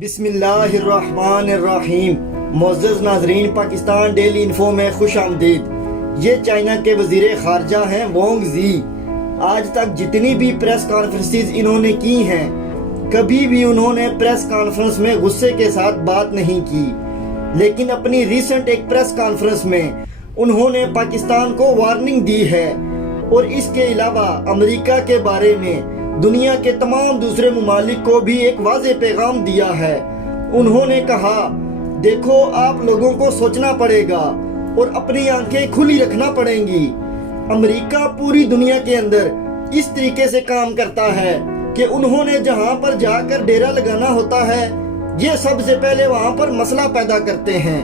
بسم اللہ الرحمن الرحیم۔ معزز ناظرین، پاکستان ڈیلی انفو میں خوش آمدید۔ یہ چائنا کے وزیر خارجہ ہیں وانگ زی۔ آج تک جتنی بھی پریس کانفرنسز انہوں نے کی ہیں، کبھی بھی انہوں نے پریس کانفرنس میں غصے کے ساتھ بات نہیں کی، لیکن اپنی ریسنٹ ایک پریس کانفرنس میں انہوں نے پاکستان کو وارننگ دی ہے اور اس کے علاوہ امریکہ کے بارے میں دنیا کے تمام دوسرے ممالک کو بھی ایک واضح پیغام دیا ہے۔ انہوں نے کہا، دیکھو آپ لوگوں کو سوچنا پڑے گا اور اپنی آنکھیں کھلی رکھنا پڑیں گی۔ امریکہ پوری دنیا کے اندر اس طریقے سے کام کرتا ہے کہ انہوں نے جہاں پر جا کر ڈیرا لگانا ہوتا ہے، یہ سب سے پہلے وہاں پر مسئلہ پیدا کرتے ہیں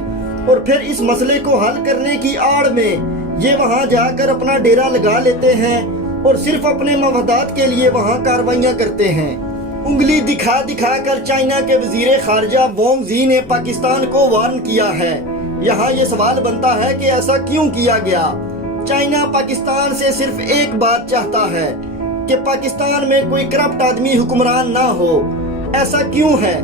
اور پھر اس مسئلے کو حل کرنے کی آڑ میں یہ وہاں جا کر اپنا ڈیرا لگا لیتے ہیں اور صرف اپنے مفادات کے لیے وہاں کاروائیاں کرتے ہیں۔ انگلی دکھا دکھا کر چائنا کے وزیر خارجہ وانگ زی نے پاکستان کو وارن کیا ہے۔ یہاں یہ سوال بنتا ہے کہ ایسا کیوں کیا گیا؟ چائنا پاکستان سے صرف ایک بات چاہتا ہے کہ پاکستان میں کوئی کرپٹ آدمی حکمران نہ ہو۔ ایسا کیوں ہے؟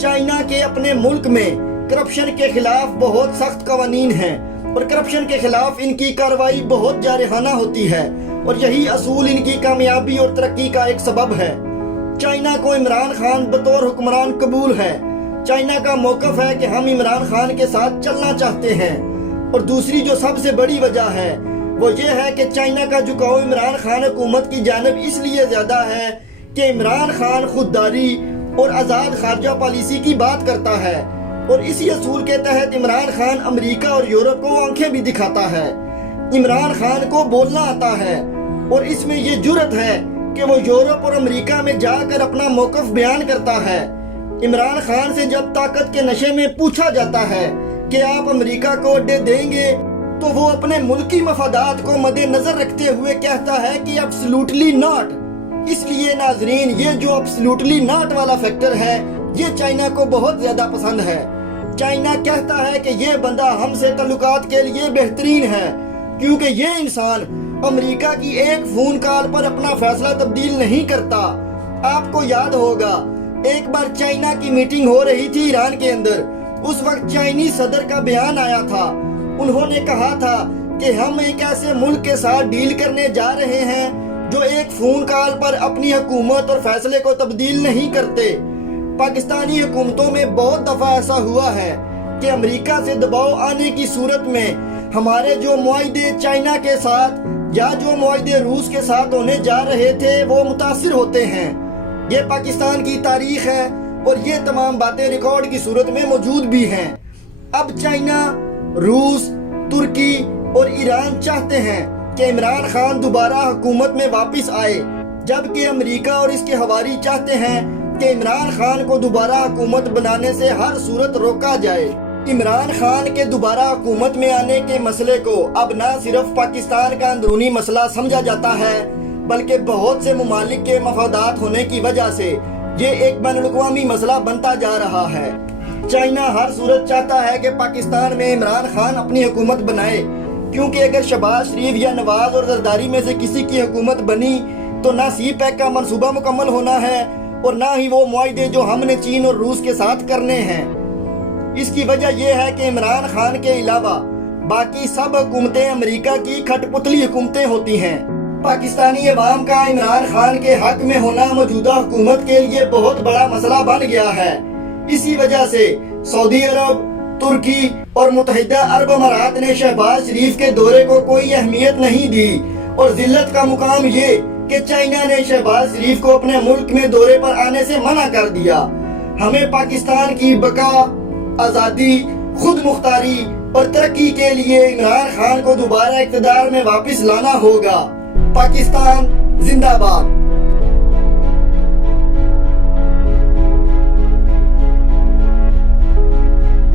چائنا کے اپنے ملک میں کرپشن کے خلاف بہت سخت قوانین ہیں اور کرپشن کے خلاف ان کی کارروائی بہت جارحانہ ہوتی ہے، اور یہی اصول ان کی کامیابی اور ترقی کا ایک سبب ہے۔ چائنا کو عمران خان بطور حکمران قبول ہے۔ چائنا کا موقف ہے کہ ہم عمران خان کے ساتھ چلنا چاہتے ہیں، اور دوسری جو سب سے بڑی وجہ ہے وہ یہ ہے کہ چائنا کا جھکاؤ عمران خان حکومت کی جانب اس لیے زیادہ ہے کہ عمران خان خودداری اور آزاد خارجہ پالیسی کی بات کرتا ہے، اور اسی اصول کے تحت عمران خان امریکہ اور یورپ کو آنکھیں بھی دکھاتا ہے۔ عمران خان کو بولنا آتا ہے اور اس میں یہ جرت ہے کہ وہ یورپ اور امریکہ میں جا کر اپنا موقف بیان کرتا ہے۔ عمران خان سے جب طاقت کے نشے میں پوچھا جاتا ہے کہ آپ امریکہ کو اڈے دیں گے، تو وہ اپنے ملکی مفادات کو مد نظر رکھتے ہوئے کہتا ہے کہ ایبسلوٹلی ناٹ۔ اس لیے ناظرین، یہ جو ایبسلوٹلی ناٹ والا فیکٹر ہے، یہ چائنا کو بہت زیادہ پسند ہے۔ چائنا کہتا ہے کہ یہ بندہ ہم سے تعلقات کے لیے بہترین ہے، کیونکہ یہ انسان امریکہ کی ایک فون کال پر اپنا فیصلہ تبدیل نہیں کرتا۔ آپ کو یاد ہوگا، ایک بار چائنا کی میٹنگ ہو رہی تھی ایران کے اندر۔ اس وقت چائنی صدر کا بیان آیا تھا۔ انہوں نے کہا تھا کہ ہم ایک ایسے ملک کے ساتھ ڈیل کرنے جا رہے ہیں جو ایک فون کال پر اپنی حکومت اور فیصلے کو تبدیل نہیں کرتے۔ پاکستانی حکومتوں میں بہت دفعہ ایسا ہوا ہے کہ امریکہ سے دباؤ آنے کی صورت میں ہمارے جو معاہدے چائنا کے ساتھ یا جو معاہدے روس کے ساتھ ہونے جا رہے تھے وہ متاثر ہوتے ہیں۔ یہ پاکستان کی تاریخ ہے اور یہ تمام باتیں ریکارڈ کی صورت میں موجود بھی ہیں۔ اب چائنا، روس، ترکی اور ایران چاہتے ہیں کہ عمران خان دوبارہ حکومت میں واپس آئے، جبکہ امریکہ اور اس کے حواری چاہتے ہیں کہ عمران خان کو دوبارہ حکومت بنانے سے ہر صورت روکا جائے۔ عمران خان کے دوبارہ حکومت میں آنے کے مسئلے کو اب نہ صرف پاکستان کا اندرونی مسئلہ سمجھا جاتا ہے، بلکہ بہت سے ممالک کے مفادات ہونے کی وجہ سے یہ ایک بین الاقوامی مسئلہ بنتا جا رہا ہے۔ چائنا ہر صورت چاہتا ہے کہ پاکستان میں عمران خان اپنی حکومت بنائے، کیونکہ اگر شہباز شریف یا نواز اور زرداری میں سے کسی کی حکومت بنی تو نہ سی پیک کا منصوبہ مکمل ہونا ہے اور نہ ہی وہ معاہدے جو ہم نے چین اور روس کے ساتھ کرنے ہیں۔ اس کی وجہ یہ ہے کہ عمران خان کے علاوہ باقی سب حکومتیں امریکہ کی کھٹ پتلی حکومتیں ہوتی ہیں۔ پاکستانی عوام کا عمران خان کے حق میں ہونا موجودہ حکومت کے لیے بہت بڑا مسئلہ بن گیا ہے۔ اسی وجہ سے سعودی عرب، ترکی اور متحدہ عرب امارات نے شہباز شریف کے دورے کو کوئی اہمیت نہیں دی، اور ذلت کا مقام یہ کہ چائنا نے شہباز شریف کو اپنے ملک میں دورے پر آنے سے منع کر دیا۔ ہمیں پاکستان کی بقا، آزادی، خود مختاری اور ترقی کے لیے عمران خان کو دوبارہ اقتدار میں واپس لانا ہوگا۔ پاکستان زندہ باد۔